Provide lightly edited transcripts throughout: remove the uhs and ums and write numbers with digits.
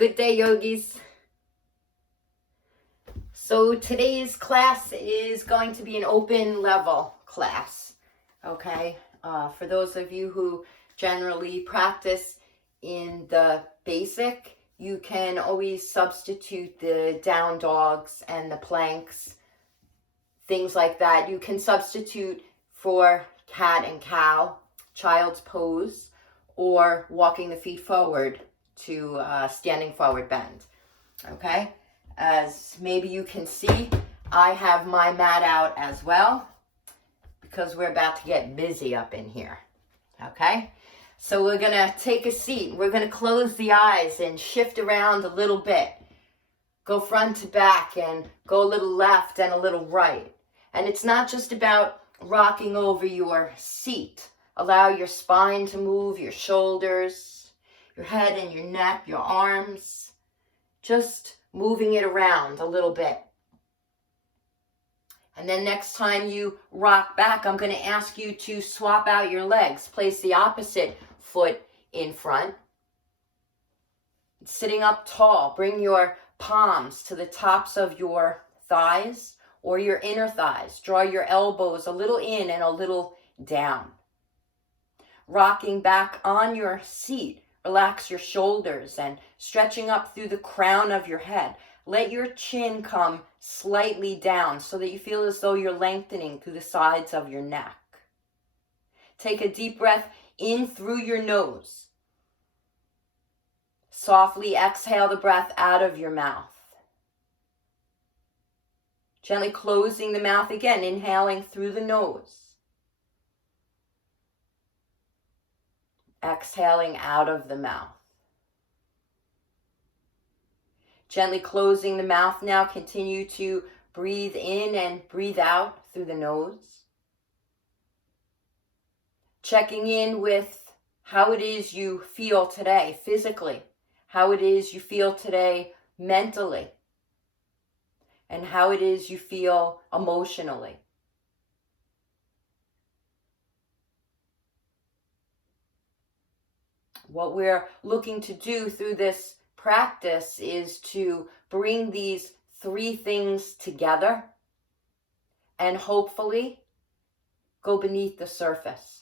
Good day, yogis. So today's class is going to be an open level class, okay? For those of you who generally practice in the basic, you can always substitute the down dogs and the planks, things like that. You can substitute for cat and cow, child's pose, or walking the feet forward to standing forward bend, okay? As maybe you can see, I have my mat out as well because we're about to get busy up in here, okay? So we're gonna take a seat. We're gonna close the eyes and shift around a little bit. Go front to back and go a little left and a little right. And it's not just about rocking over your seat. Allow your spine to move, your shoulders, your head and your neck, your arms. Just moving it around a little bit. And then next time you rock back, I'm going to ask you to swap out your legs. Place the opposite foot in front. Sitting up tall, bring your palms to the tops of your thighs or your inner thighs. Draw your elbows a little in and a little down. Rocking back on your seat, relax your shoulders and stretching up through the crown of your head. Let your chin come slightly down so that you feel as though you're lengthening through the sides of your neck. Take a deep breath in through your nose. Softly exhale the breath out of your mouth. Gently closing the mouth again, inhaling through the nose. Exhaling out of the mouth. Gently closing the mouth now. Continue to breathe in and breathe out through the nose. Checking in with how it is you feel today physically, how it is you feel today mentally, and how it is you feel emotionally. What we're looking to do through this practice is to bring these three things together and hopefully go beneath the surface.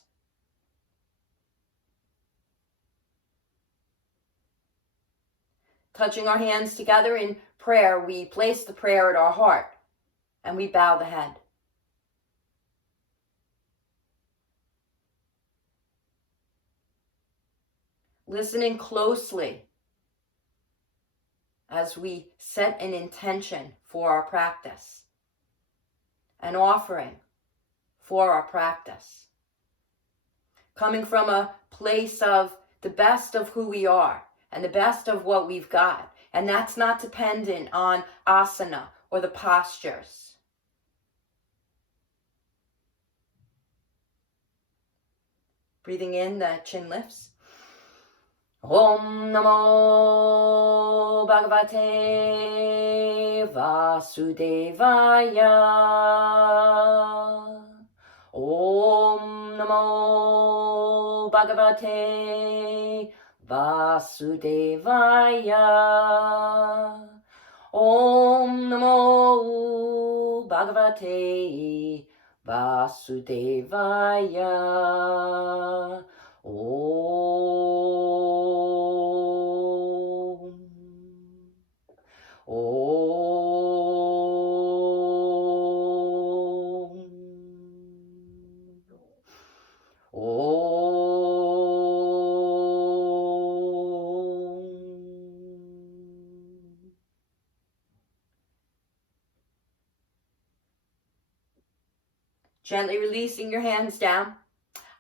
Touching our hands together in prayer, we place the prayer at our heart and we bow the head. Listening closely as we set an intention for our practice, an offering for our practice. Coming from a place of the best of who we are and the best of what we've got. And that's not dependent on asana or the postures. Breathing in, the chin lifts. Om Namo Bhagavate Vasudevaya. Om Namo Bhagavate Vasudevaya. Om Namo Bhagavate Vasudevaya. Gently releasing your hands down.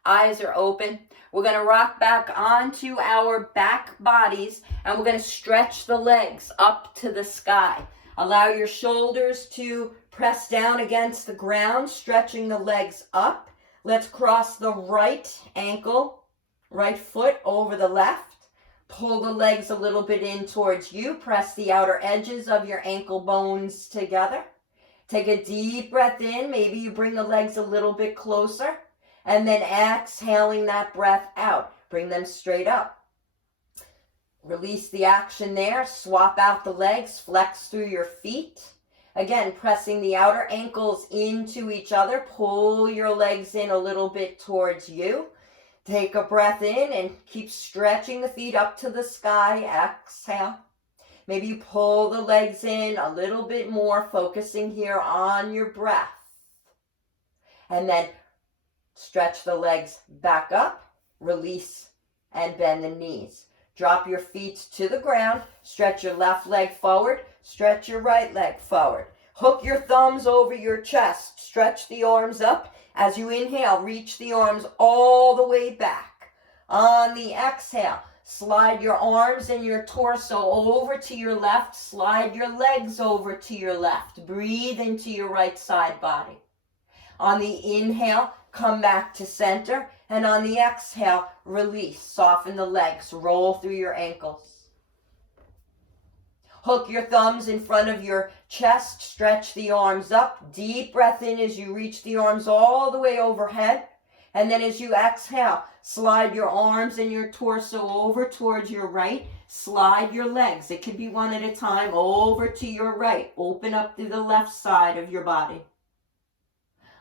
Eyes are open. We're going to rock back onto our back bodies and we're going to stretch the legs up to the sky. Allow your shoulders to press down against the ground, stretching the legs up. Let's cross the right ankle, right foot over the left. Pull the legs a little bit in towards you. Press the outer edges of your ankle bones together. Take a deep breath in. Maybe you bring the legs a little bit closer. And then exhaling that breath out. Bring them straight up. Release the action there. Swap out the legs. Flex through your feet. Again, pressing the outer ankles into each other. Pull your legs in a little bit towards you. Take a breath in and keep stretching the feet up to the sky. Exhale. Maybe you pull the legs in a little bit more, focusing here on your breath. And then stretch the legs back up, release, and bend the knees. Drop your feet to the ground, stretch your left leg forward, stretch your right leg forward. Hook your thumbs over your chest, stretch the arms up. As you inhale, reach the arms all the way back. On the exhale, slide your arms and your torso over to your left, slide your legs over to your left. Breathe into your right side body. On the inhale, come back to center, and on the exhale, release. Soften the legs, roll through your ankles. Hook your thumbs in front of your chest, stretch the arms up. Deep breath in as you reach the arms all the way overhead. And then as you exhale, slide your arms and your torso over towards your right. Slide your legs, it could be one at a time, over to your right. Open up through the left side of your body.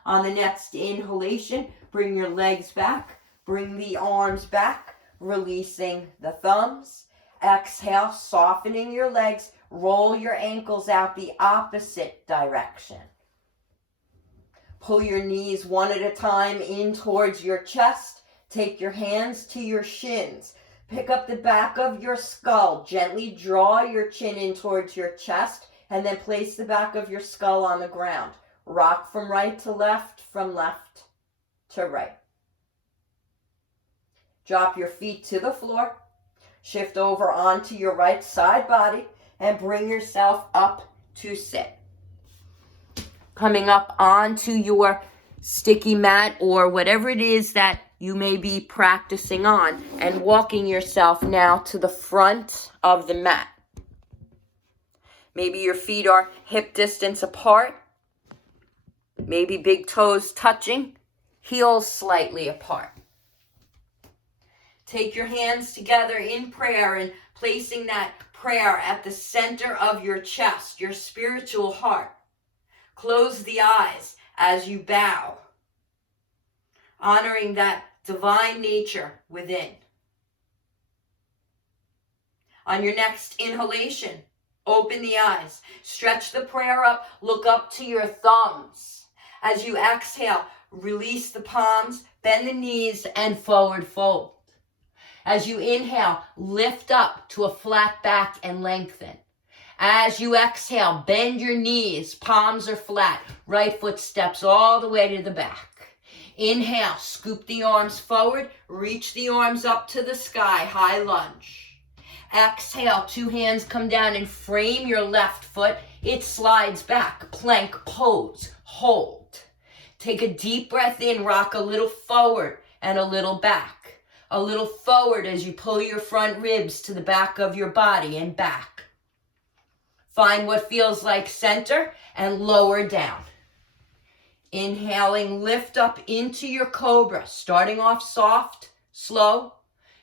On the next inhalation, bring your legs back, bring the arms back, releasing the thumbs. Exhale, softening your legs, roll your ankles out the opposite direction. Pull your knees one at a time in towards your chest. Take your hands to your shins. Pick up the back of your skull. Gently draw your chin in towards your chest, and then place the back of your skull on the ground. Rock from right to left, from left to right. Drop your feet to the floor. Shift over onto your right side body and bring yourself up to sit. Coming up onto your sticky mat or whatever it is that you may be practicing on, and walking yourself now to the front of the mat. Maybe your feet are hip distance apart. Maybe big toes touching, heels slightly apart. Take your hands together in prayer and placing that prayer at the center of your chest, your spiritual heart. Close the eyes as you bow, honoring that divine nature within. On your next inhalation, open the eyes, stretch the prayer up, look up to your thumbs. As you exhale, release the palms, bend the knees, and forward fold. As you inhale, lift up to a flat back and lengthen. As you exhale, bend your knees, palms are flat, right foot steps all the way to the back. Inhale, scoop the arms forward, reach the arms up to the sky, high lunge. Exhale, two hands come down and frame your left foot. It slides back, plank pose, hold. Take a deep breath in, rock a little forward and a little back. A little forward as you pull your front ribs to the back of your body and back. Find what feels like center and lower down. Inhaling, lift up into your cobra, starting off soft, slow.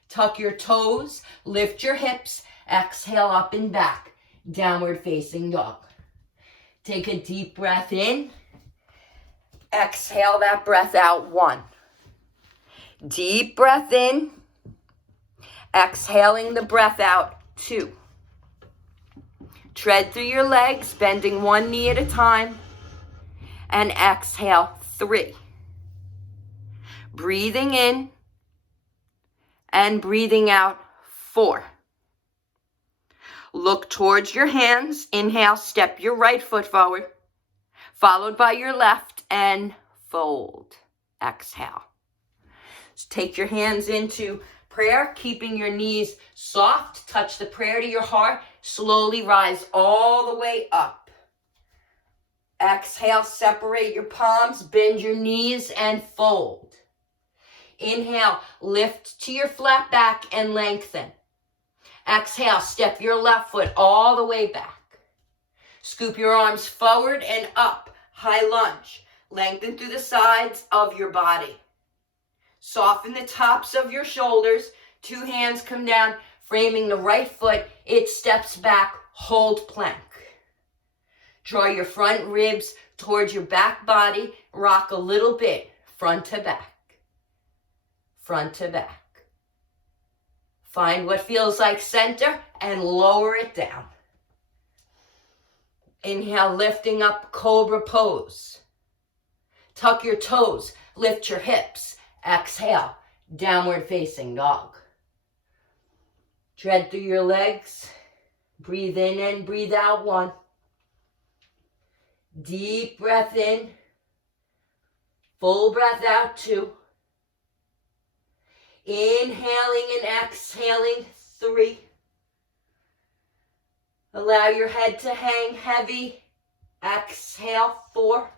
Tuck your toes, lift your hips, exhale up and back, downward facing dog. Take a deep breath in, exhale that breath out, 1. Deep breath in, exhaling the breath out, 2. Tread through your legs, bending one knee at a time, and exhale, 3. Breathing in and breathing out, 4. Look towards your hands. Inhale, step your right foot forward, followed by your left, and fold. Exhale. So take your hands into prayer, keeping your knees soft. Touch the prayer to your heart. Slowly rise all the way up. Exhale, separate your palms, bend your knees, and fold. Inhale, lift to your flat back and lengthen. Exhale, step your left foot all the way back. Scoop your arms forward and up, high lunge. Lengthen through the sides of your body. Soften the tops of your shoulders. Two hands come down, Framing the right foot, it steps back, hold plank. Draw your front ribs towards your back body, rock a little bit, front to back, front to back. Find what feels like center and lower it down. Inhale, lifting up, cobra pose. Tuck your toes, lift your hips. Exhale, downward facing dog. Tread through your legs. Breathe in and breathe out, 1. Deep breath in. Full breath out, 2. Inhaling and exhaling, 3. Allow your head to hang heavy. Exhale, 4.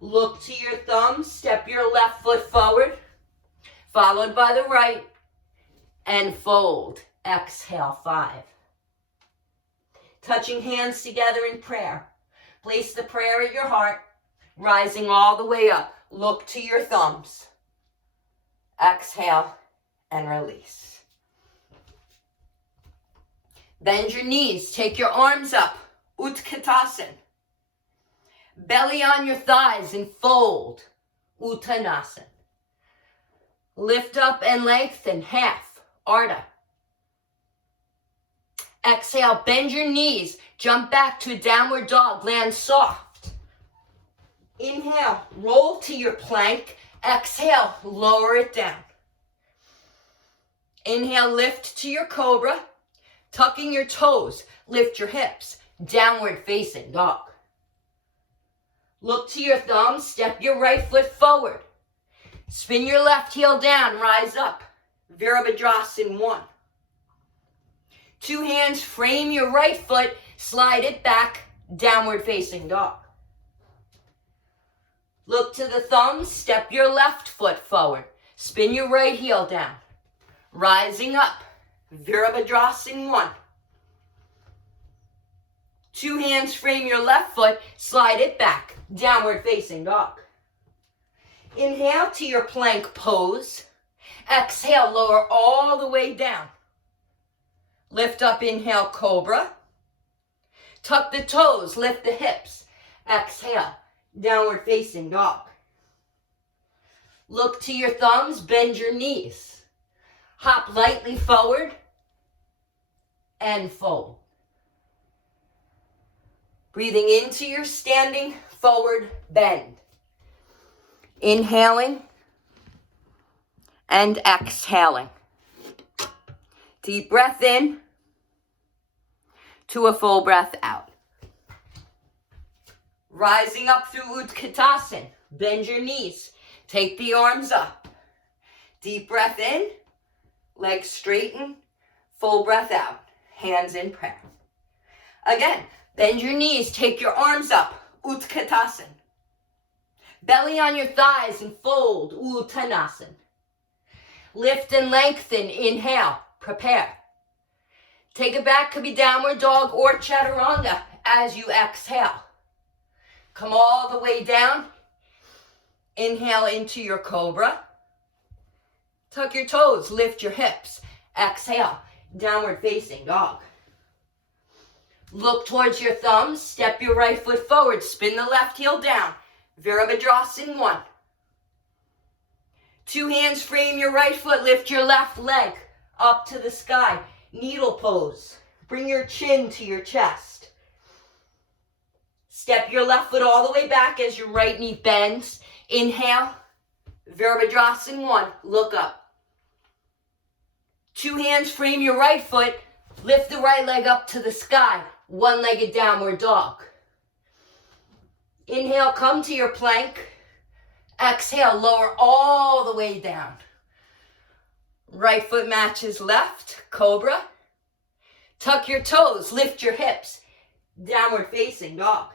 Look to your thumbs, step your left foot forward, followed by the right, and fold. Exhale, 5. Touching hands together in prayer. Place the prayer at your heart, rising all the way up. Look to your thumbs. Exhale and release. Bend your knees, take your arms up. Utkatasana. Belly on your thighs and fold. Uttanasana. Lift up and lengthen, half. Ardha. Exhale, bend your knees. Jump back to a downward dog. Land soft. Inhale, roll to your plank. Exhale, lower it down. Inhale, lift to your cobra. Tucking your toes, lift your hips. Downward facing dog. Look to your thumbs, step your right foot forward. Spin your left heel down, rise up. Virabhadrasana 1. 2 hands, frame your right foot, slide it back, downward facing dog. Look to the thumbs, step your left foot forward. Spin your right heel down. Rising up, Virabhadrasana 1. 2 hands, frame your left foot, slide it back, downward facing dog. Inhale to your plank pose. Exhale, lower all the way down. Lift up, inhale, cobra. Tuck the toes, lift the hips. Exhale, downward facing dog. Look to your thumbs, bend your knees. Hop lightly forward and fold. Breathing into your standing forward bend. Inhaling and exhaling. Deep breath in to a full breath out. Rising up through Utkatasana. Bend your knees. Take the arms up. Deep breath in. Legs straighten. Full breath out. Hands in prayer. Again, bend your knees. Take your arms up. Utkatasana. Belly on your thighs and fold. Uttanasana. Lift and lengthen. Inhale. Prepare. Take it back. Could be downward dog or chaturanga as you exhale. Come all the way down. Inhale into your cobra. Tuck your toes. Lift your hips. Exhale. Downward facing dog. Look towards your thumbs. Step your right foot forward. Spin the left heel down. Virabhadrasana 1. 2 hands, frame your right foot. Lift your left leg up to the sky. Needle pose. Bring your chin to your chest. Step your left foot all the way back as your right knee bends. Inhale. Virabhadrasana 1. Look up. 2 hands, frame your right foot. Lift the right leg up to the sky. One-legged downward dog. Inhale, come to your plank. Exhale, lower all the way down. Right foot matches left, cobra. Tuck your toes, lift your hips. Downward facing dog.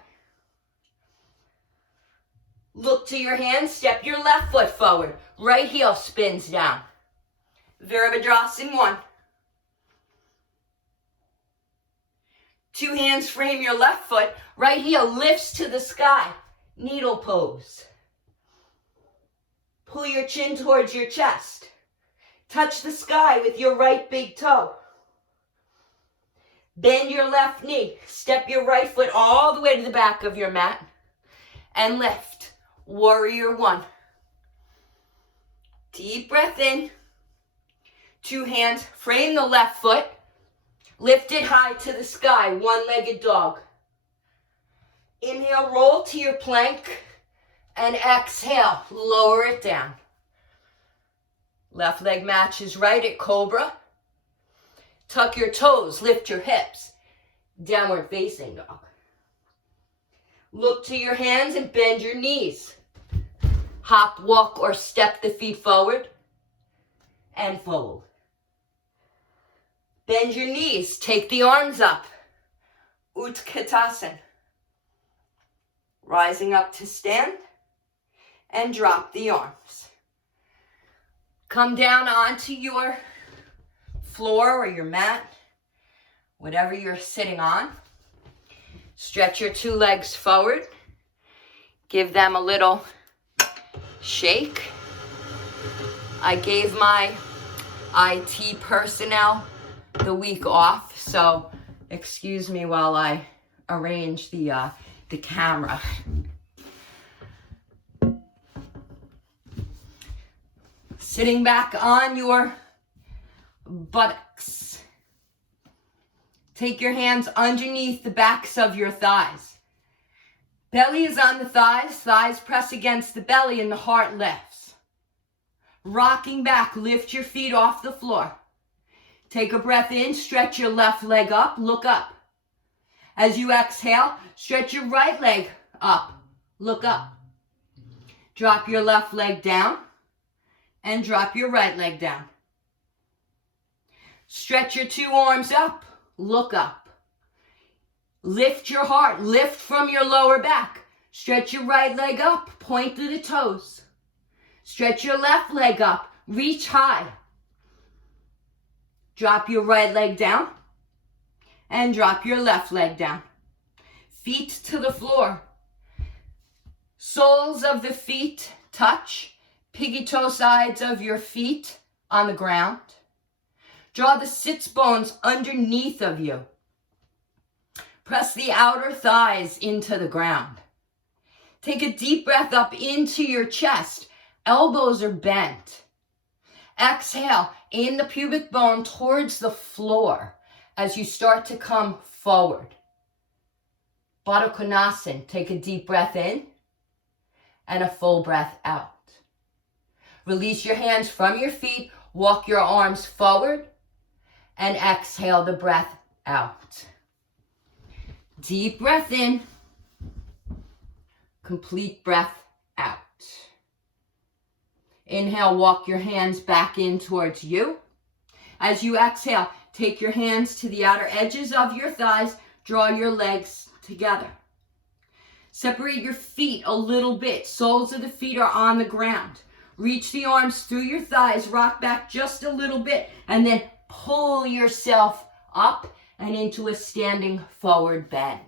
Look to your hands, step your left foot forward. Right heel spins down. Virabhadrasana 1. 2 hands, frame your left foot. Right heel lifts to the sky. Needle pose. Pull your chin towards your chest. Touch the sky with your right big toe. Bend your left knee. Step your right foot all the way to the back of your mat. And lift. Warrior one. Deep breath in. 2 hands. Frame the left foot. Lift it high to the sky. One-legged dog. Inhale, roll to your plank. And exhale, lower it down. Left leg matches right at cobra. Tuck your toes, lift your hips. Downward facing dog. Look to your hands and bend your knees. Hop, walk, or step the feet forward. And fold. Bend your knees, take the arms up. Utkatasana. Rising up to stand. And drop the arms. Come down onto your floor or your mat, whatever you're sitting on. Stretch your 2 legs forward. Give them a little shake. I gave my IT personnel the week off, so excuse me while I arrange the camera. Sitting back on your buttocks. Take your hands underneath the backs of your thighs. Belly is on the thighs. Thighs press against the belly and the heart lifts. Rocking back, lift your feet off the floor. Take a breath in, stretch your left leg up, look up. As you exhale, stretch your right leg up, look up. Drop your left leg down. And drop your right leg down. Stretch your 2 arms up. Look up. Lift your heart. Lift from your lower back. Stretch your right leg up. Point to the toes. Stretch your left leg up. Reach high. Drop your right leg down. And drop your left leg down. Feet to the floor. Soles of the feet touch. Piggy toe sides of your feet on the ground. Draw the sits bones underneath of you. Press the outer thighs into the ground. Take a deep breath up into your chest. Elbows are bent. Exhale in the pubic bone towards the floor as you start to come forward. Baddha Konasana. Take a deep breath in and a full breath out. Release your hands from your feet, walk your arms forward, and exhale the breath out. Deep breath in, complete breath out. Inhale, walk your hands back in towards you. As you exhale, take your hands to the outer edges of your thighs, draw your legs together. Separate your feet a little bit, soles of the feet are on the ground. Reach the arms through your thighs, rock back just a little bit, and then pull yourself up and into a standing forward bend.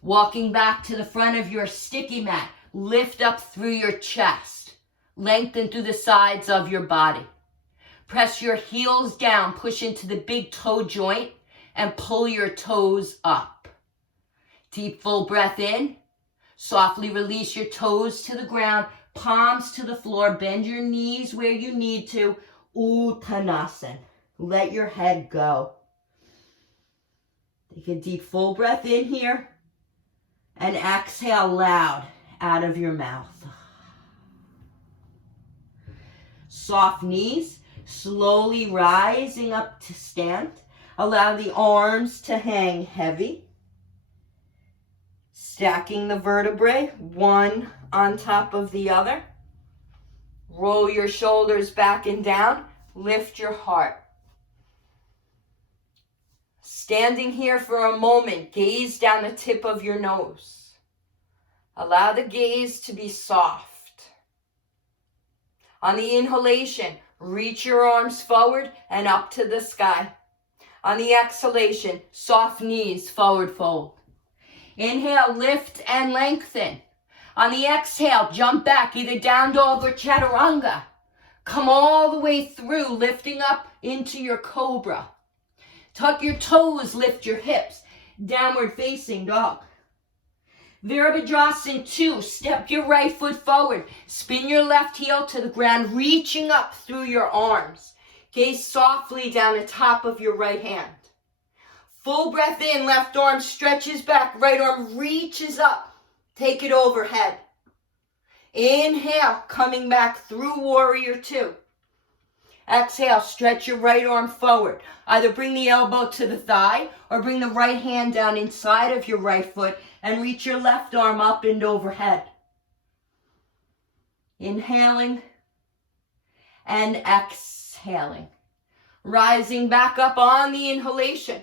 Walking back to the front of your sticky mat, lift up through your chest. Lengthen through the sides of your body. Press your heels down, push into the big toe joint, and pull your toes up. Deep full breath in. Softly release your toes to the ground. Palms to the floor, bend your knees where you need to. Uttanasana. Let your head go. Take a deep full breath in here and exhale loud out of your mouth. Soft knees, slowly rising up to stand. Allow the arms to hang heavy. Stacking the vertebrae, one on top of the other. Roll your shoulders back and down. Lift your heart. Standing here for a moment, gaze down the tip of your nose. Allow the gaze to be soft. On the inhalation, reach your arms forward and up to the sky. On the exhalation, soft knees, forward fold. Inhale, lift and lengthen. On the exhale, jump back, either down dog or chaturanga. Come all the way through, lifting up into your cobra. Tuck your toes, lift your hips. Downward facing dog. Virabhadrasana 2, step your right foot forward. Spin your left heel to the ground, reaching up through your arms. Gaze softly down the top of your right hand. Full breath in, left arm stretches back, right arm reaches up. Take it overhead. Inhale, coming back through warrior 2. Exhale, stretch your right arm forward. Either bring the elbow to the thigh or bring the right hand down inside of your right foot and reach your left arm up and overhead. Inhaling and exhaling. Rising back up on the inhalation.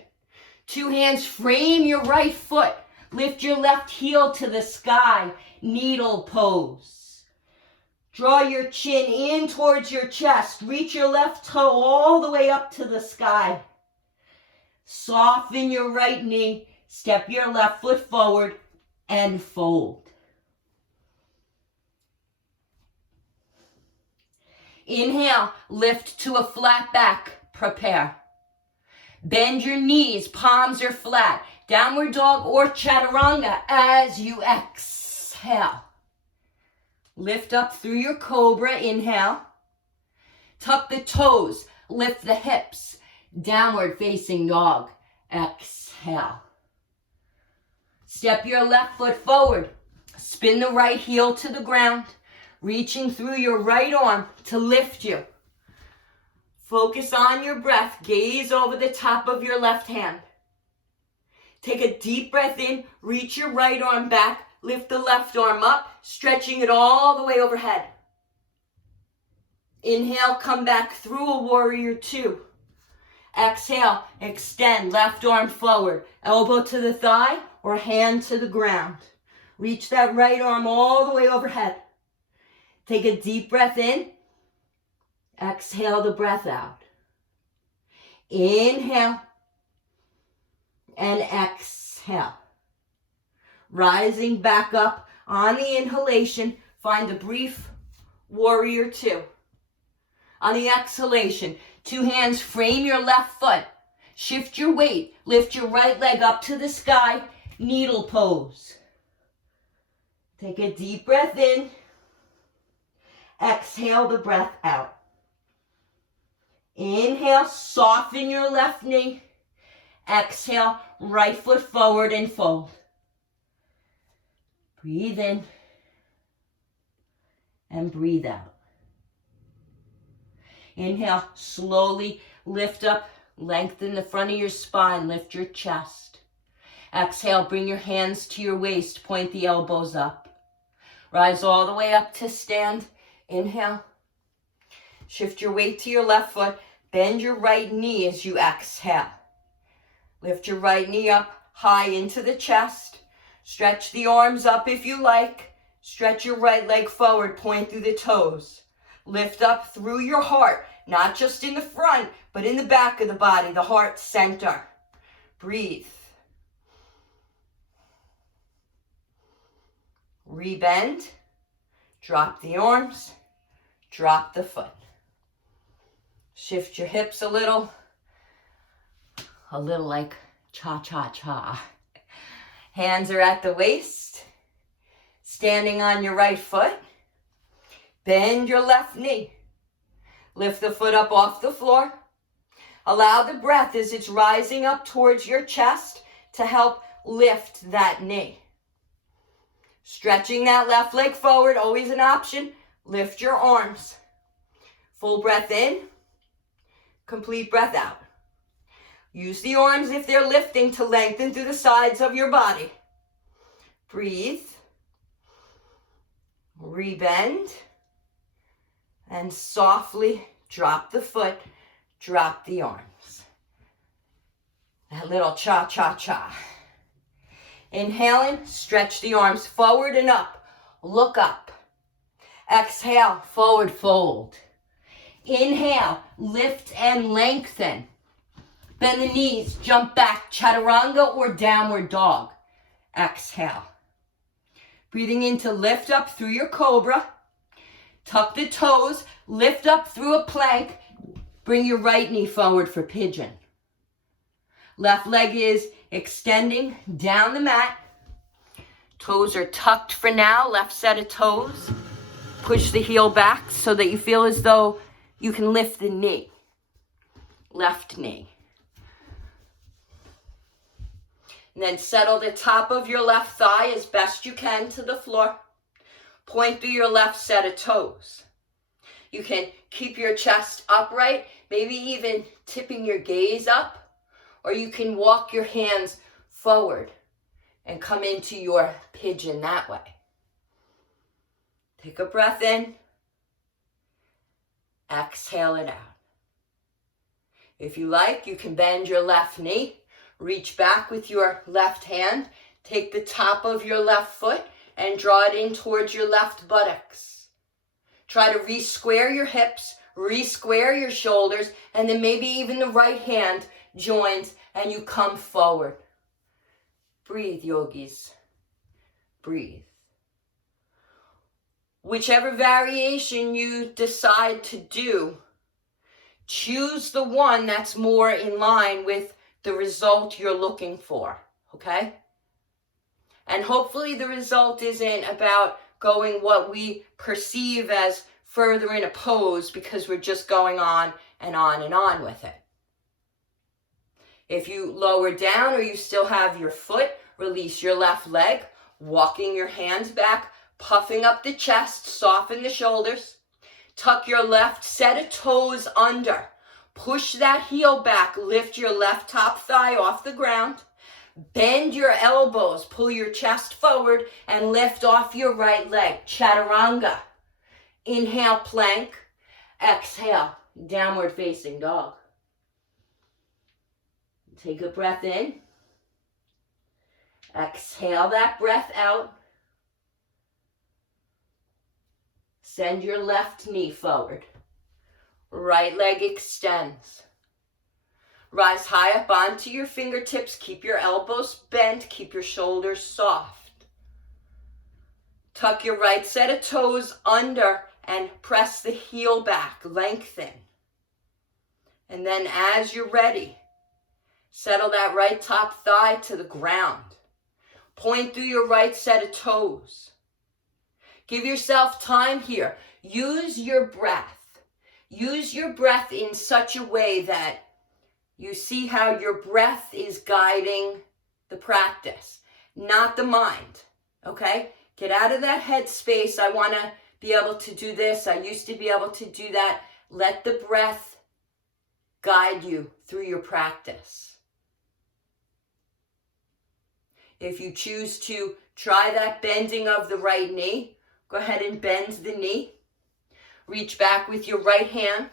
2 hands frame your right foot. Lift your left heel to the sky. Needle pose. Draw your chin in towards your chest. Reach your left toe all the way up to the sky. Soften your right knee. Step your left foot forward and fold. Inhale, lift to a flat back. Prepare. Bend your knees, palms are flat. Downward dog or chaturanga as you exhale. Lift up through your cobra, inhale. Tuck the toes, lift the hips. Downward facing dog, exhale. Step your left foot forward. Spin the right heel to the ground, reaching through your right arm to lift you. Focus on your breath, gaze over the top of your left hand. Take a deep breath in, reach your right arm back, lift the left arm up, stretching it all the way overhead. Inhale, come back through a warrior 2. Exhale, extend, left arm forward, elbow to the thigh or hand to the ground. Reach that right arm all the way overhead. Take a deep breath in, exhale the breath out. Inhale and exhale. Rising back up on the inhalation, find a brief warrior 2. On the exhalation, 2 hands frame your left foot. Shift your weight, lift your right leg up to the sky, needle pose. Take a deep breath in, exhale the breath out. Inhale, soften your left knee. Exhale, right foot forward and fold. Breathe in and breathe out. Inhale, slowly lift up, lengthen the front of your spine, lift your chest. Exhale, bring your hands to your waist, point the elbows up. Rise all the way up to stand. Inhale. Shift your weight to your left foot, bend your right knee as you exhale. Lift your right knee up high into the chest. Stretch the arms up if you like. Stretch your right leg forward, point through the toes. Lift up through your heart, not just in the front, but in the back of the body, the heart center. Breathe. Rebend. Drop the arms. Drop the foot. Shift your hips a little like cha-cha-cha. Hands are at the waist. Standing on your right foot. Bend your left knee. Lift the foot up off the floor. Allow the breath as it's rising up towards your chest to help lift that knee. Stretching that left leg forward, always an option. Lift your arms. Full breath in. Complete breath out. Use the arms if they're lifting to lengthen through the sides of your body. Breathe. Rebend. And softly drop the foot, drop the arms. That little cha-cha-cha. Inhaling, stretch the arms forward and up. Look up. Exhale, forward fold. Inhale, lift and lengthen. Bend the knees, jump back, chaturanga or downward dog. Exhale. Breathing in to lift up through your cobra. Tuck the toes, Lift up through a plank. Bring your right knee forward for pigeon. Left leg is extending down the mat. Toes are tucked for now, left set of toes. Push the heel back so that you feel as though you can lift the knee. Left knee. And then settle the top of your left thigh as best you can to the floor. Point through your left set of toes. You can keep your chest upright, maybe even tipping your gaze up, or you can walk your hands forward and come into your pigeon that way. Take a breath in. Exhale it out. If you like, you can bend your left knee. Reach back with your left hand. Take the top of your left foot and draw it in towards your left buttocks. Try to re-square your hips, re-square your shoulders, and then maybe even the right hand joins and you come forward. Breathe, yogis. Breathe. Whichever variation you decide to do, choose the one that's more in line with the result you're looking for, okay? And hopefully the result isn't about going what we perceive as further in a pose because we're just going on and on and on with it. If you lower down or you still have your foot, release your left leg, walking your hands back, puffing up the chest, soften the shoulders. Tuck your left set of toes under. Push that heel back, lift your left top thigh off the ground. Bend your elbows, pull your chest forward and lift off your right leg. Chaturanga. Inhale, plank. Exhale, downward facing dog. Take a breath in. Exhale that breath out. Send your left knee forward. Right leg extends. Rise high up onto your fingertips. Keep your elbows bent. Keep your shoulders soft. Tuck your right set of toes under and press the heel back. Lengthen. And then as you're ready, settle that right top thigh to the ground. Point through your right set of toes. Give yourself time here. Use your breath. Use your breath in such a way that you see how your breath is guiding the practice, not the mind, okay? Get out of that head space. I want to be able to do this. I used to be able to do that. Let the breath guide you through your practice. If you choose to try that bending of the right knee, go ahead and bend the knee. Reach back with your right hand.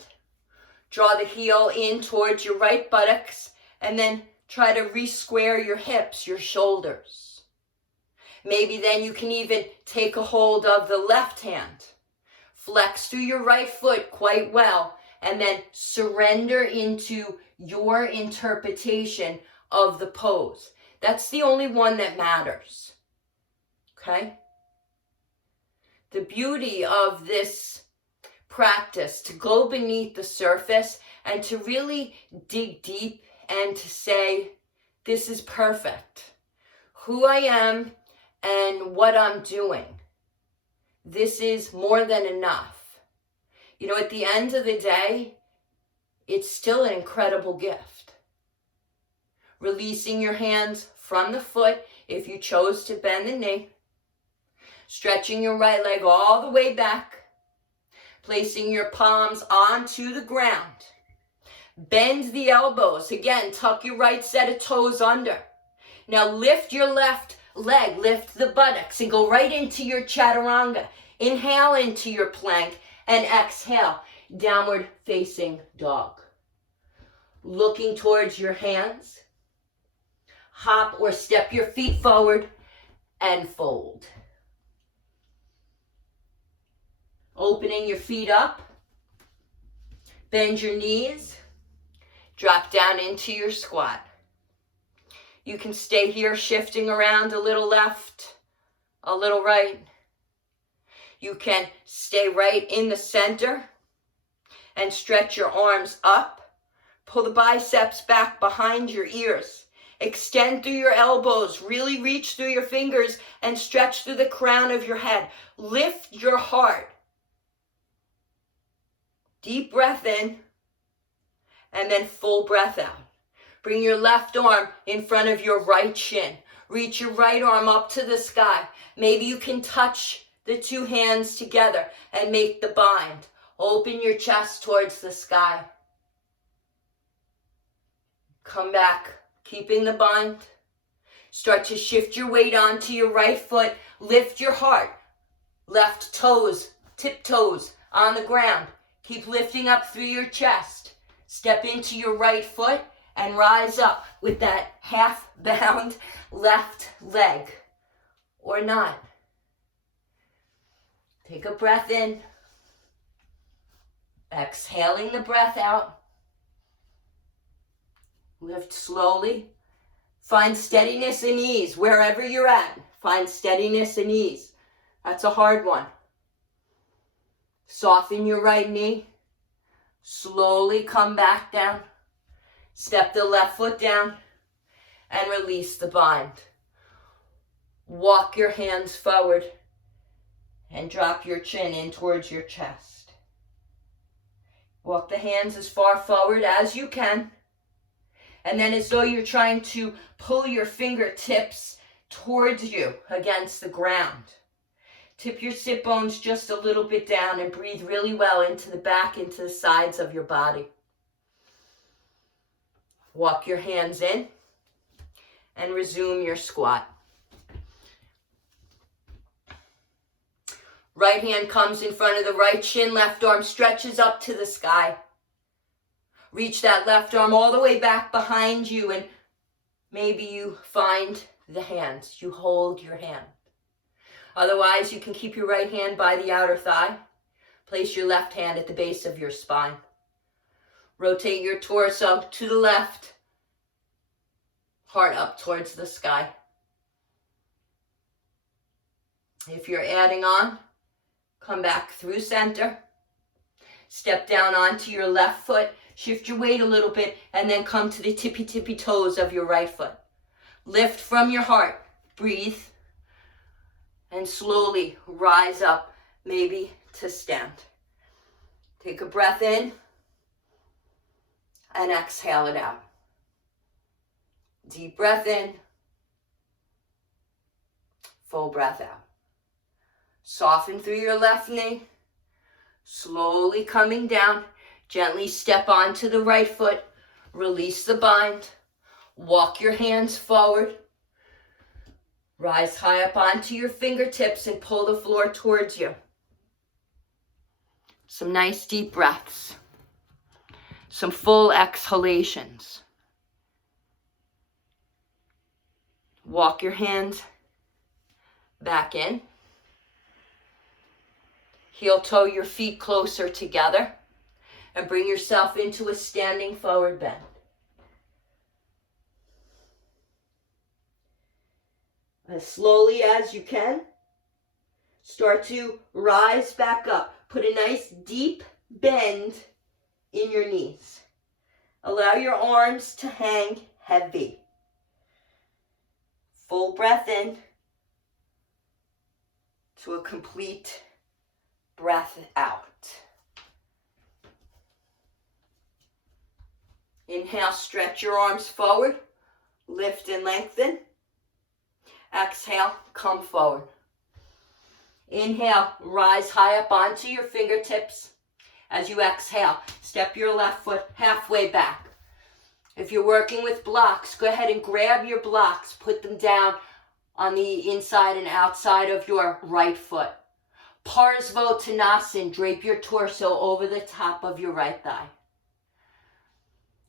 Draw the heel in towards your right buttocks and then try to re-square your hips, your shoulders. Maybe then you can even take a hold of the left hand. Flex through your right foot quite well and then surrender into your interpretation of the pose. That's the only one that matters. Okay? The beauty of this practice, to go beneath the surface and to really dig deep and to say, this is perfect. Who I am and what I'm doing. This is more than enough. You know, at the end of the day, it's still an incredible gift. Releasing your hands from the foot if you chose to bend the knee. Stretching your right leg all the way back. Placing your palms onto the ground. Bend the elbows. Again, tuck your right set of toes under. Now lift your left leg, lift the buttocks and go right into your chaturanga. Inhale into your plank and exhale, downward facing dog. Looking towards your hands. Hop or step your feet forward and fold. Opening your feet up. Bend your knees. Drop down into your squat. You can stay here shifting around a little left, a little right. You can stay right in the center and stretch your arms up. Pull the biceps back behind your ears. Extend through your elbows. Really reach through your fingers and stretch through the crown of your head. Lift your heart. Deep breath in, and then full breath out. Bring your left arm in front of your right shin. Reach your right arm up to the sky. Maybe you can touch the two hands together and make the bind. Open your chest towards the sky. Come back, keeping the bind. Start to shift your weight onto your right foot. Lift your heart. Left toes, tiptoes on the ground. Keep lifting up through your chest. Step into your right foot and rise up with that half bound left leg, or not. Take a breath in. Exhaling the breath out. Lift slowly. Find steadiness and ease wherever you're at. Find steadiness and ease. That's a hard one. Soften your right knee. Slowly come back down. Step the left foot down and release the bind. Walk your hands forward and drop your chin in towards your chest. Walk the hands as far forward as you can. And then as though you're trying to pull your fingertips towards you against the ground. Tip your sit bones just a little bit down and breathe really well into the back, into the sides of your body. Walk your hands in and resume your squat. Right hand comes in front of the right shin, left arm stretches up to the sky. Reach that left arm all the way back behind you, and maybe you find the hands. You hold your hand. Otherwise, you can keep your right hand by the outer thigh. Place your left hand at the base of your spine. Rotate your torso to the left. Heart up towards the sky. If you're adding on, come back through center. Step down onto your left foot. Shift your weight a little bit and then come to the tippy toes of your right foot. Lift from your heart. Breathe. And slowly rise up, maybe to stand. Take a breath in and exhale it out. Deep breath in. Full breath out. Soften through your left knee. Slowly coming down. Gently step onto the right foot. Release the bind. Walk your hands forward. Rise high up onto your fingertips and pull the floor towards you. Some nice deep breaths. Some full exhalations. Walk your hands back in. Heel toe your feet closer together. And bring yourself into a standing forward bend. As slowly as you can, start to rise back up. Put a nice deep bend in your knees. Allow your arms to hang heavy. Full breath in to a complete breath out. Inhale, stretch your arms forward. Lift and lengthen. Exhale, come forward. Inhale, rise high up onto your fingertips. As you exhale, step your left foot halfway back. If you're working with blocks, go ahead and grab your blocks. Put them down on the inside and outside of your right foot. Parsvottanasana, drape your torso over the top of your right thigh.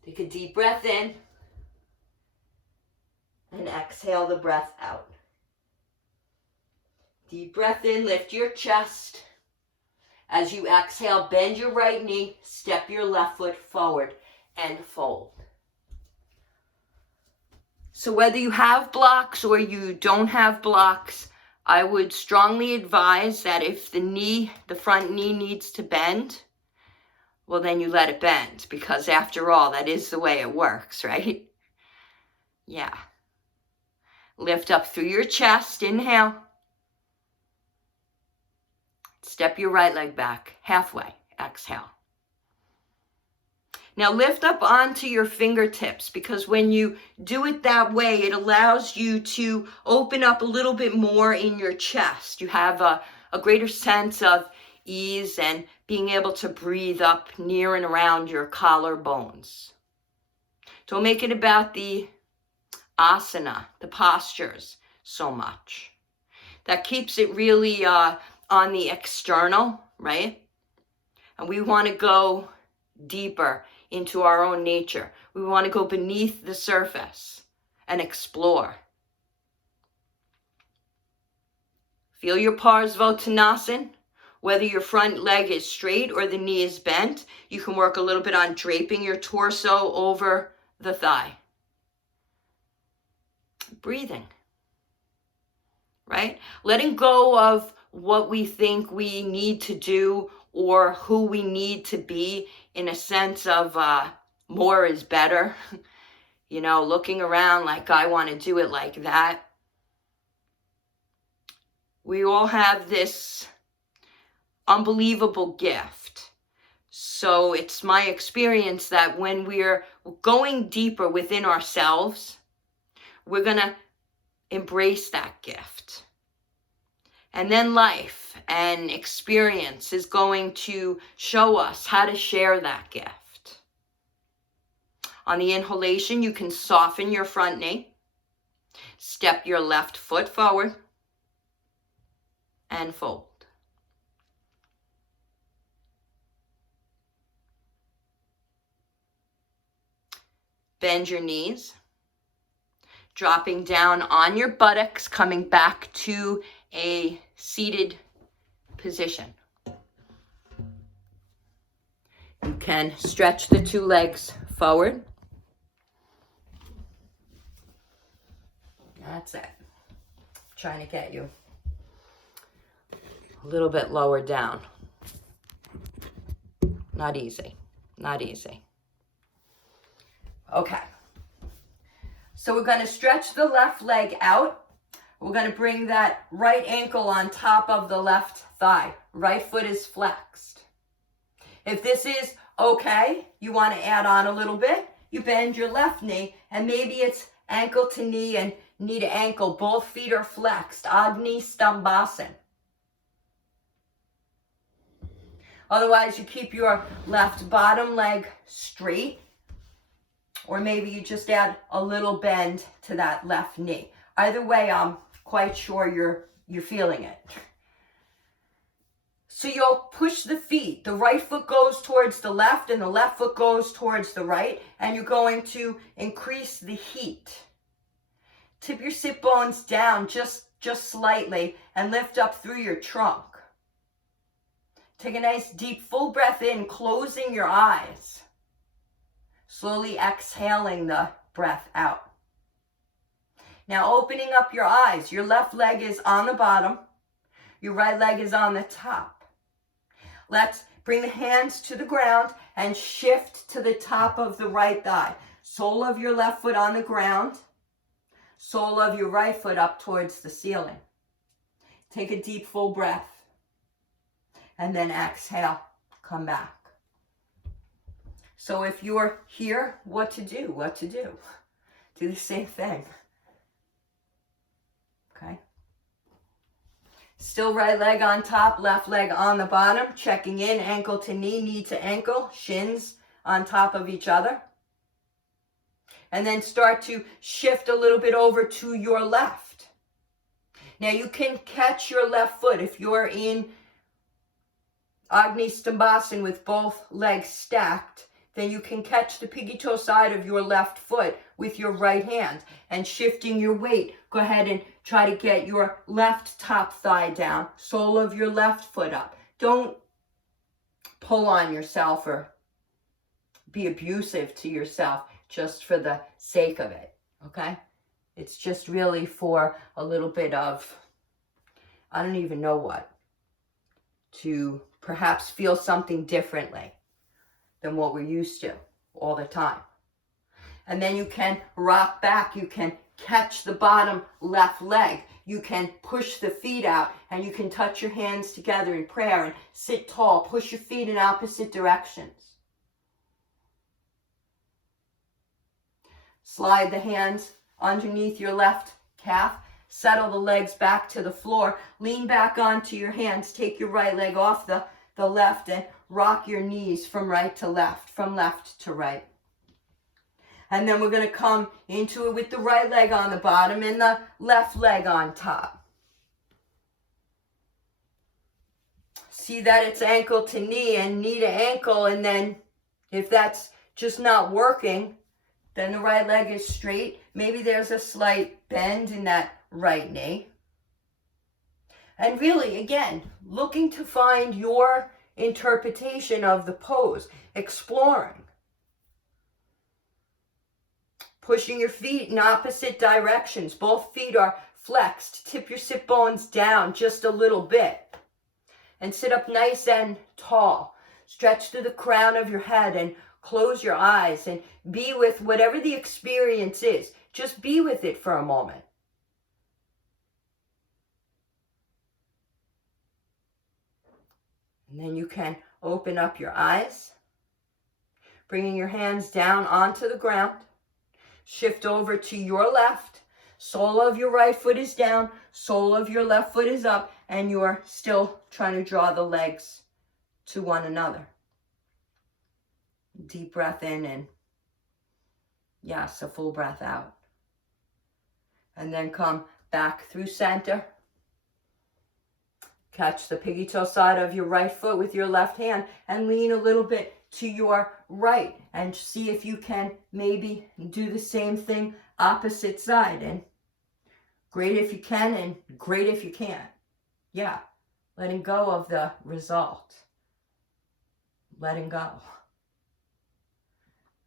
Take a deep breath in and exhale the breath out. Deep breath in, lift your chest. As you exhale, bend your right knee, step your left foot forward and fold. So whether you have blocks or you don't have blocks, I would strongly advise that if the front knee needs to bend, well, then you let it bend, because after all, that is the way it works, right? Yeah. Lift up through your chest. Inhale. Step your right leg back halfway. Exhale. Now lift up onto your fingertips, because when you do it that way, it allows you to open up a little bit more in your chest. You have a greater sense of ease and being able to breathe up near and around your collarbones. Don't make it about the asana, the postures, so much. That keeps it really on the external, right? And we want to go deeper into our own nature. We want to go beneath the surface and explore. Feel your Parsvottanasana. Whether your front leg is straight or the knee is bent, you can work a little bit on draping your torso over the thigh. Breathing, right? Letting go of what we think we need to do or who we need to be, in a sense of more is better. You know, looking around like, I want to do it like that. We all have this unbelievable gift. So it's my experience that when we're going deeper within ourselves, we're going to embrace that gift. And then life and experience is going to show us how to share that gift. On the inhalation, you can soften your front knee. Step your left foot forward and fold. Bend your knees, dropping down on your buttocks, coming back to a seated position. You can stretch the two legs forward. That's it. Trying to get you a little bit lower down. Not easy. Not easy. Okay. So we're going to stretch the left leg out. We're going to bring that right ankle on top of the left thigh. Right foot is flexed. If this is okay, you want to add on a little bit, you bend your left knee, and maybe it's ankle to knee and knee to ankle. Both feet are flexed. Agni Stambhasana. Otherwise, you keep your left bottom leg straight, or maybe you just add a little bend to that left knee. Either way, I'm quite sure you're feeling it. So you'll push the feet. The right foot goes towards the left and the left foot goes towards the right, and you're going to increase the heat. Tip your sit bones down just slightly and lift up through your trunk. Take a nice deep full breath in, closing your eyes. Slowly exhaling the breath out. Now opening up your eyes. Your left leg is on the bottom. Your right leg is on the top. Let's bring the hands to the ground and shift to the top of the right thigh. Sole of your left foot on the ground. Sole of your right foot up towards the ceiling. Take a deep full breath. And then exhale. Come back. So if you're here, what to do? What to do? Do the same thing. Okay. Still right leg on top, left leg on the bottom. Checking in, ankle to knee, knee to ankle. Shins on top of each other. And then start to shift a little bit over to your left. Now you can catch your left foot if you're in Agni Stambhasana with both legs stacked. Then you can catch the piggy toe side of your left foot with your right hand. And shifting your weight, go ahead and try to get your left top thigh down. Sole of your left foot up. Don't pull on yourself or be abusive to yourself just for the sake of it. Okay? It's just really for a little bit of, I don't even know what, to perhaps feel something differently. than what we're used to all the time. And then you can rock back. You can catch the bottom left leg. You can push the feet out, and you can touch your hands together in prayer and sit tall. Push your feet in opposite directions. Slide the hands underneath your left calf. Settle the legs back to the floor. Lean back onto your hands. Take your right leg off the left and rock your knees from right to left, from left to right. And then we're going to come into it with the right leg on the bottom and the left leg on top. See that it's ankle to knee and knee to ankle, and then if that's just not working, then the right leg is straight. Maybe there's a slight bend in that right knee. And really, again, looking to find your interpretation of the pose, exploring. Pushing your feet in opposite directions. Both feet are flexed. Tip your sit bones down just a little bit. And sit up nice and tall. Stretch to the crown of your head and close your eyes and be with whatever the experience is. Just be with it for a moment. And then you can open up your eyes, bringing your hands down onto the ground. Shift over to your left. Sole of your right foot is down. Sole of your left foot is up. And you are still trying to draw the legs to one another. Deep breath in and, yes, a full breath out. And then come back through center. Catch the piggy toe side of your right foot with your left hand and lean a little bit to your right and see if you can maybe do the same thing opposite side. And great if you can and great if you can't. Yeah, letting go of the result. Letting go.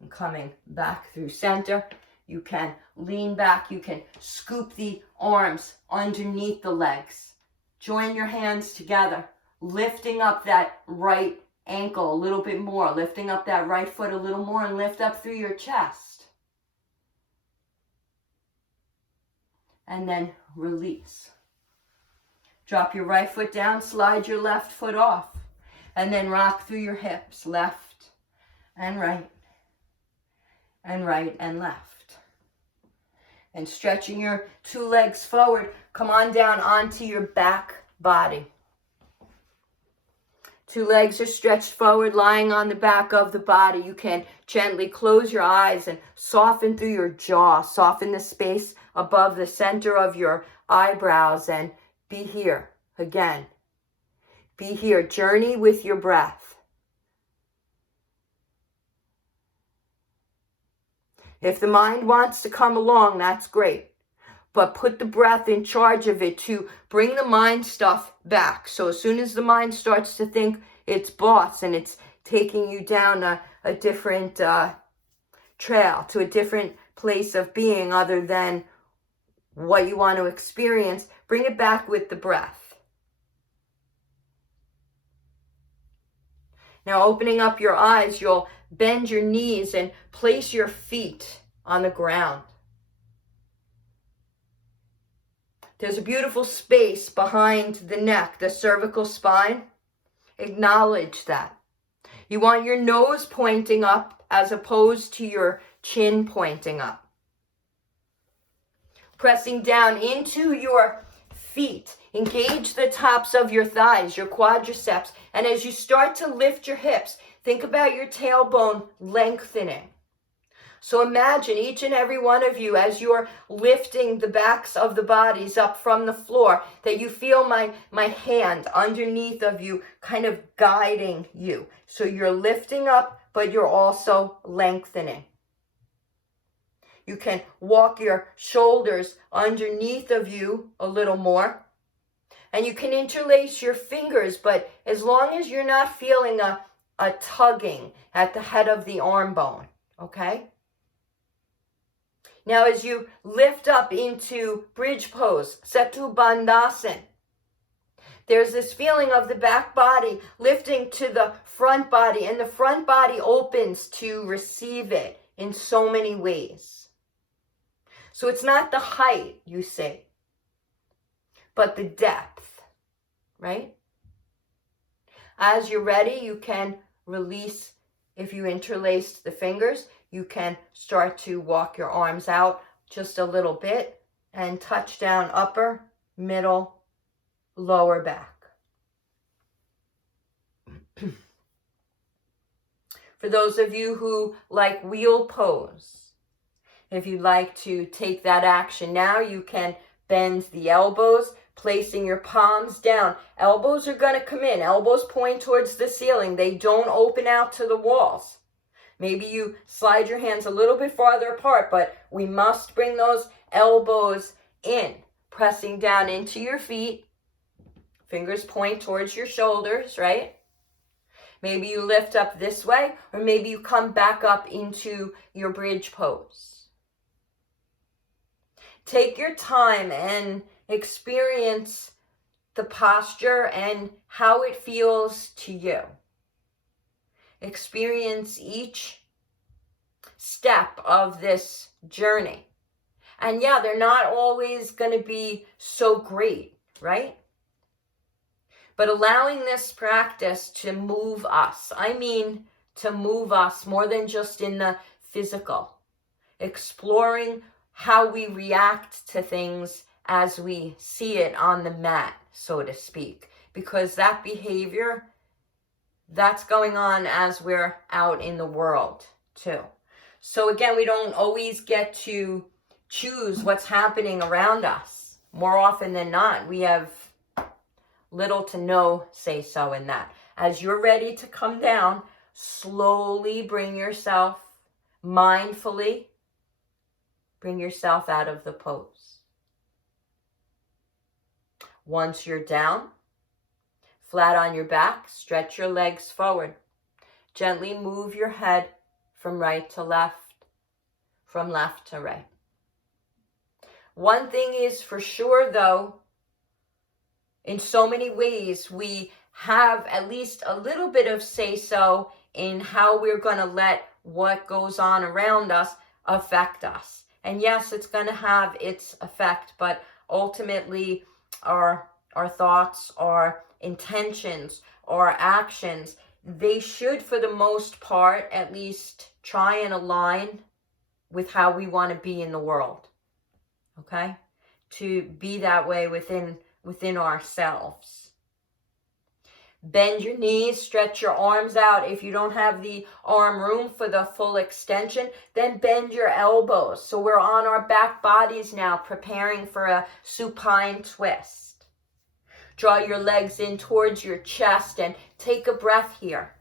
And coming back through center. You can lean back. You can scoop the arms underneath the legs. Join your hands together, lifting up that right ankle a little bit more, lifting up that right foot a little more, and lift up through your chest. And then release. Drop your right foot down, slide your left foot off, and then rock through your hips, left and right and left. And stretching your two legs forward, come on down onto your back body. Two legs are stretched forward, lying on the back of the body. You can gently close your eyes and soften through your jaw. Soften the space above the center of your eyebrows and be here again. Be here. Journey with your breath. If the mind wants to come along, that's great. But put the breath in charge of it to bring the mind stuff back. So as soon as the mind starts to think it's boss and it's taking you down a different trail, to a different place of being other than what you want to experience, bring it back with the breath. Now opening up your eyes, you'll bend your knees and place your feet on the ground. There's a beautiful space behind the neck, the cervical spine. Acknowledge that. You want your nose pointing up as opposed to your chin pointing up. Pressing down into your feet. Engage the tops of your thighs, your quadriceps. And as you start to lift your hips, think about your tailbone lengthening. So imagine each and every one of you as you're lifting the backs of the bodies up from the floor, that you feel my hand underneath of you kind of guiding you. So you're lifting up, but you're also lengthening. You can walk your shoulders underneath of you a little more. And you can interlace your fingers, but as long as you're not feeling a tugging at the head of the arm bone, okay? Now as you lift up into bridge pose, Setu Bandhasan, there's this feeling of the back body lifting to the front body, and the front body opens to receive it in so many ways. So it's not the height you see, but the depth, right? As you're ready, you can release. If you interlaced the fingers, you can start to walk your arms out just a little bit and touch down upper, middle, lower back. For those of you who like wheel pose, if you'd like to take that action now, you can bend the elbows, placing your palms down. Elbows are going to come in. Elbows point towards the ceiling. They don't open out to the walls. Maybe you slide your hands a little bit farther apart, but we must bring those elbows in, pressing down into your feet. Fingers point towards your shoulders, right? Maybe you lift up this way, or maybe you come back up into your bridge pose. Take your time and experience the posture and how it feels to you. Experience each step of this journey. And yeah, they're not always going to be so great, right? But allowing this practice to move us, I mean to move us more than just in the physical. Exploring how we react to things as we see it on the mat, so to speak. Because that behavior, that's going on as we're out in the world too. So again, we don't always get to choose what's happening around us. More often than not, we have little to no say-so in that. As you're ready to come down, slowly bring yourself, mindfully, bring yourself out of the pose. Once you're down, flat on your back, stretch your legs forward. Gently move your head from right to left, from left to right. One thing is for sure though, in so many ways, we have at least a little bit of say-so in how we're going to let what goes on around us affect us. And yes, it's going to have its effect, but ultimately our thoughts, our intentions, our actions, they should, for the most part, at least try and align with how we want to be in the world. Okay? To be that way within ourselves. Bend your knees, stretch your arms out. If you don't have the arm room for the full extension, then bend your elbows. So we're on our back bodies now, preparing for a supine twist. Draw your legs in towards your chest and take a breath here.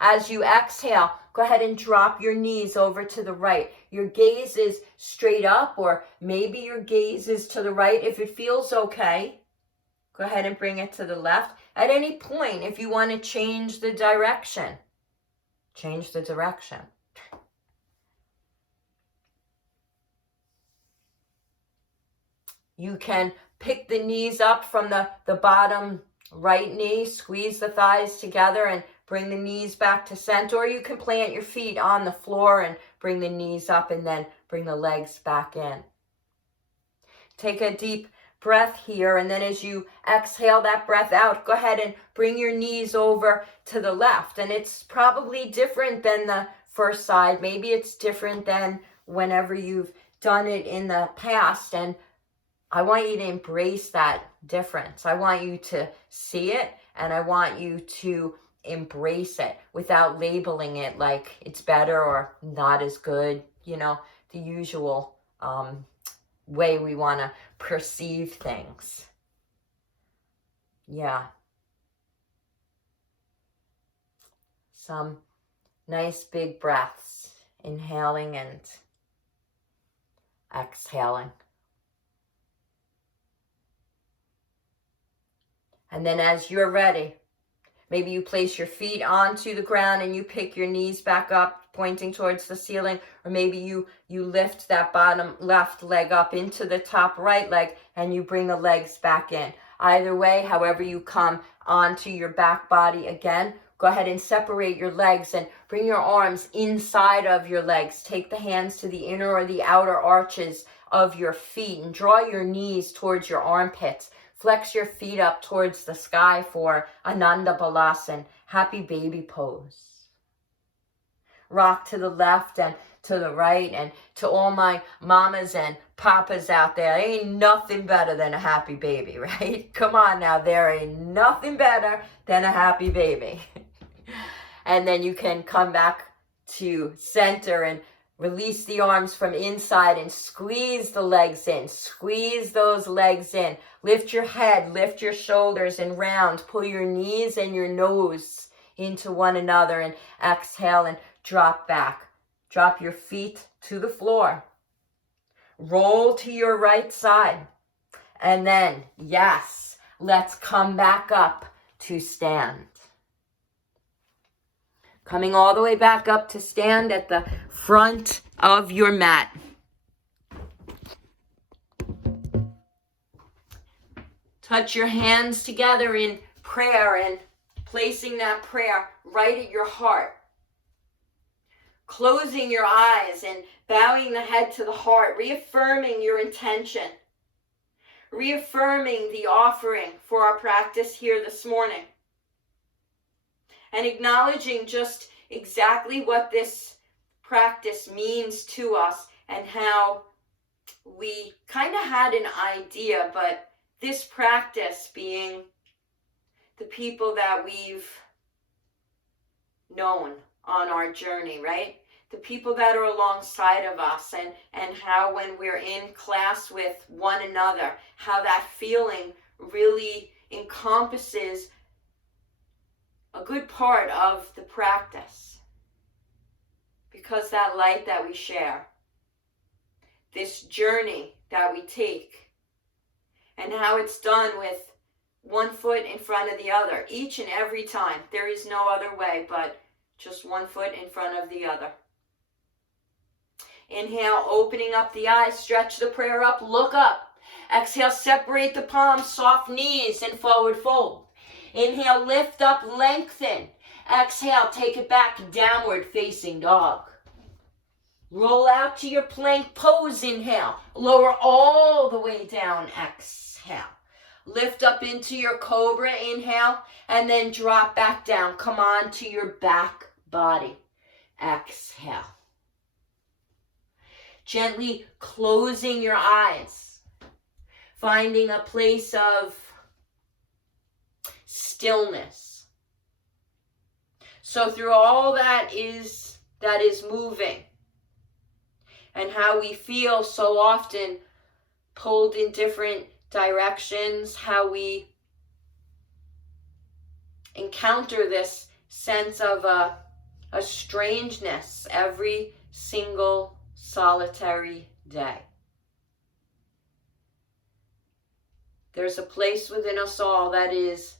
As you exhale, go ahead and drop your knees over to the right. Your gaze is straight up, or maybe your gaze is to the right. If it feels okay, go ahead and bring it to the left. At any point, if you want to change the direction, change the direction. You can pick the knees up from the bottom right knee, squeeze the thighs together and bring the knees back to center, or you can plant your feet on the floor and bring the knees up and then bring the legs back in. Take a deep breath here, and then as you exhale that breath out, go ahead and bring your knees over to the left. And it's probably different than the first side. Maybe it's different than whenever you've done it in the past, and I want you to embrace that difference. I want you to see it, and I want you to embrace it without labeling it like it's better or not as good, you know, the usual way we want to perceive things. Yeah. Some nice big breaths, inhaling and exhaling. And then as you're ready, maybe you place your feet onto the ground and you pick your knees back up, pointing towards the ceiling, or maybe you lift that bottom left leg up into the top right leg and you bring the legs back in. Either way, however you come onto your back body again, go ahead and separate your legs and bring your arms inside of your legs. Take the hands to the inner or the outer arches of your feet and draw your knees towards your armpits. Flex your feet up towards the sky for Ananda Balasana, happy baby pose. Rock to the left and to the right, and to all my mamas and papas out there, there ain't nothing better than a happy baby, right? Come on now, there ain't nothing better than a happy baby. And then you can come back to center and release the arms from inside and squeeze the legs in. Squeeze those legs in. Lift your head, lift your shoulders and round. Pull your knees and your nose into one another and exhale and drop back. Drop your feet to the floor. Roll to your right side. And then, yes, let's come back up to stand. Coming all the way back up to stand at the front of your mat. Touch your hands together in prayer and placing that prayer right at your heart. Closing your eyes and bowing the head to the heart, reaffirming your intention. Reaffirming the offering for our practice here this morning. And acknowledging just exactly what this practice means to us and how we kind of had an idea, but this practice being the people that we've known on our journey, right? The people that are alongside of us, and how when we're in class with one another, how that feeling really encompasses a good part of the practice. Because that light that we share, this journey that we take, and how it's done with one foot in front of the other, each and every time. There is no other way but just one foot in front of the other. Inhale, opening up the eyes, stretch the prayer up, look up. Exhale, separate the palms, soft knees, and forward fold. Inhale, lift up, lengthen. Exhale, take it back, downward facing dog. Roll out to your plank pose, inhale. Lower all the way down, exhale. Lift up into your cobra, inhale, and then drop back down. Come on to your back body. Exhale. Gently closing your eyes. Finding a place of stillness. So through all that is moving, and how we feel so often pulled in different directions, how we encounter this sense of a strangeness every single solitary day. There's a place within us all that is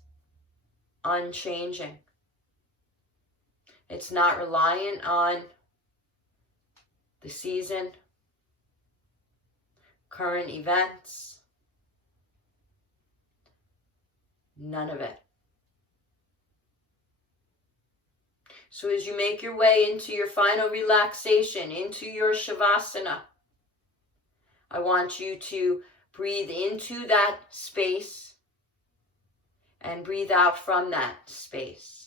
unchanging. It's not reliant on the season, current events, none of it. So as you make your way into your final relaxation, into your Shavasana, I want you to breathe into that space and breathe out from that space.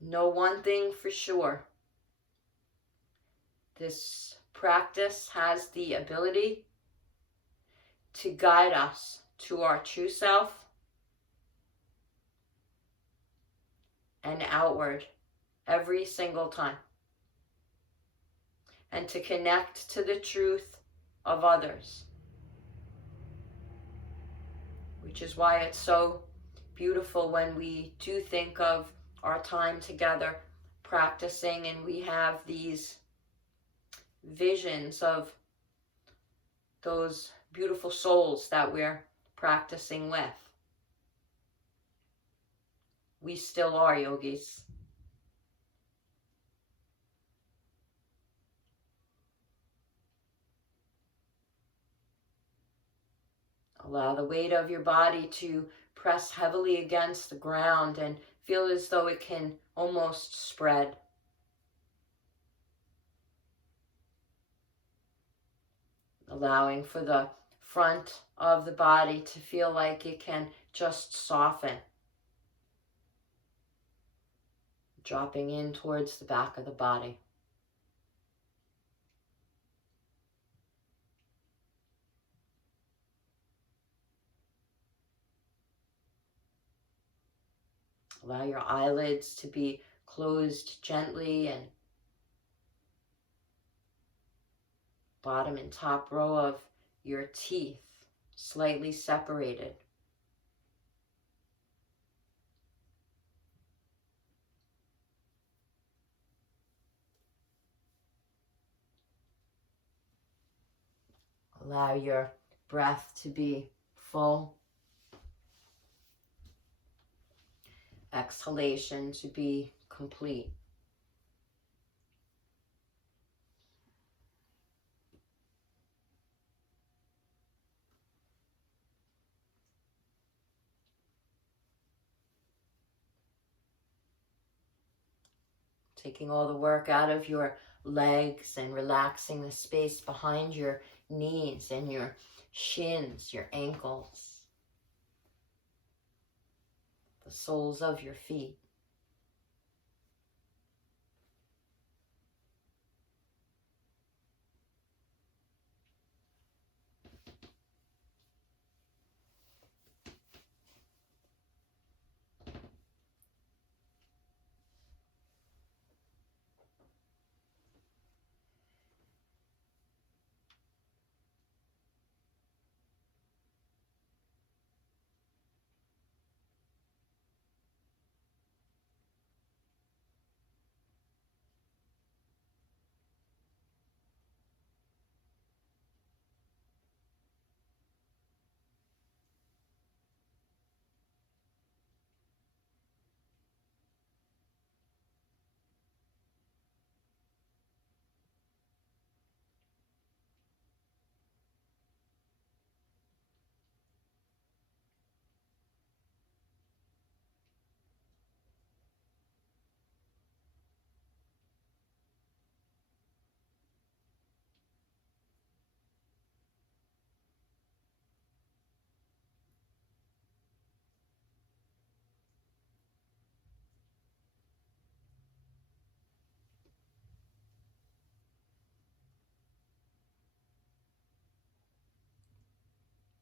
Know one thing for sure. This practice has the ability to guide us to our true self and outward every single time, and to connect to the truth of others, which is why it's so beautiful when we do think of our time together practicing and we have these visions of those beautiful souls that we're practicing with. We still are yogis. Allow the weight of your body to press heavily against the ground and feel as though it can almost spread. Allowing for the front of the body to feel like it can just soften. Dropping in towards the back of the body. Allow your eyelids to be closed gently, and bottom and top row of your teeth slightly separated. Allow your breath to be full. Exhalation to be complete. Taking all the work out of your legs and relaxing the space behind your knees and your shins, your ankles, the soles of your feet.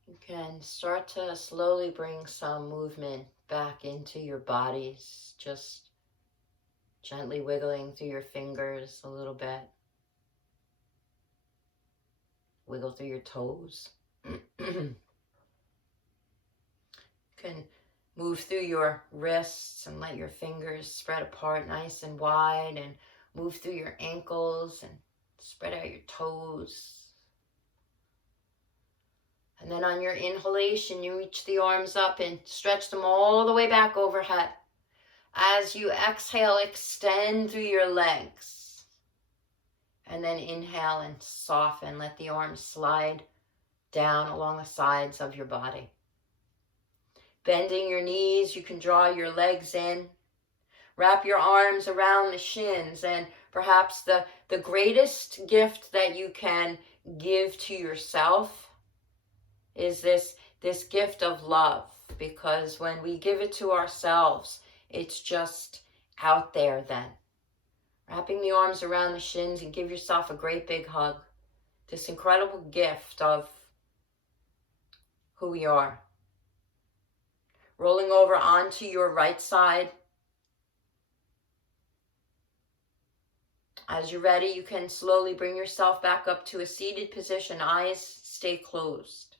You can start to slowly bring some movement back into your bodies, just gently wiggling through your fingers a little bit. Wiggle through your toes. You can move through your wrists and let your fingers spread apart nice and wide, and move through your ankles and spread out your toes. And then on your inhalation, you reach the arms up and stretch them all the way back overhead. As you exhale, extend through your legs. And then inhale and soften. Let the arms slide down along the sides of your body. Bending your knees, you can draw your legs in. Wrap your arms around the shins, and perhaps the greatest gift that you can give to yourself is this gift of love, because when we give it to ourselves, it's just out there then. Wrapping the arms around the shins and give yourself a great big hug. This incredible gift of who we are. Rolling over onto your right side. As you're ready, you can slowly bring yourself back up to a seated position. Eyes stay closed.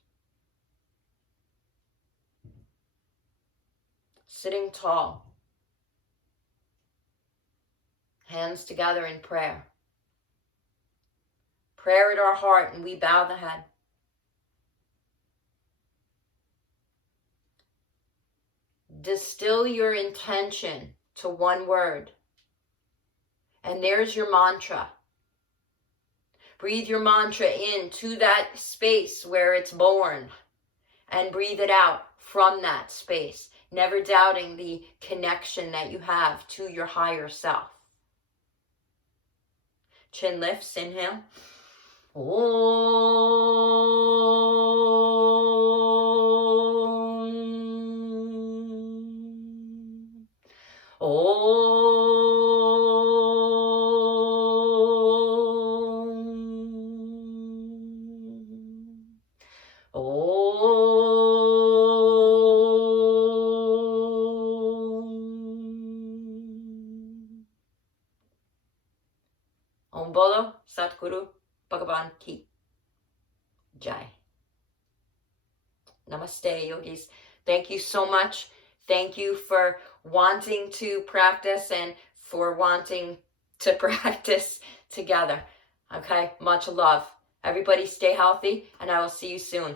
Sitting tall. Hands together in prayer. Prayer at our heart, and we bow the head. Distill your intention to one word. And there's your mantra. Breathe your mantra into that space where it's born. and breathe it out from that space, never doubting the connection that you have to your higher self. Chin lifts, inhale. Om. Om Bolo Satguru Bhagavan Ki Jai. Namaste, yogis. Thank you so much. Thank you for wanting to practice and for wanting to practice together. Okay, much love. Everybody stay healthy, and I will see you soon.